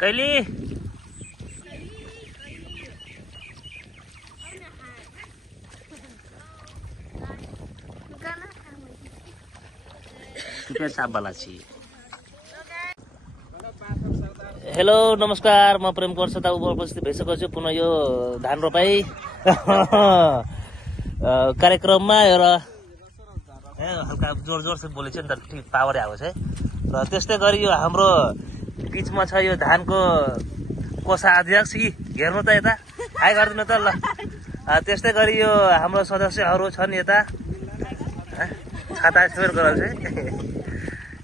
कैली hello नमस्कार, म प्रेम गर्छ त उपस्थित भइसकेको छु पुनः यो धान रोपाई कार्यक्रममा। र हल्का जोर से बोलेको छु नि त, ठिक पावर आएको छ है। र त्यस्तै गरी यो हाम्रो बीचमा छ यो धानको कोसा अध्यक्ष कि हेर्नु त यता, हाई गरिदिनु त ल। त्यस्तै गरी यो हाम्रो सदस्यहरू छन् यता, छाता फेर गराउँछ है।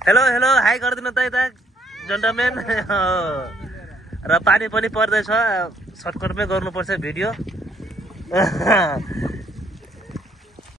हेलो हेलो हाई गरिदिनु त यता जेन्टलमेन। र पानी पनि पर्दैछ, सर्टकटमै गर्नुपर्छ भिडियो।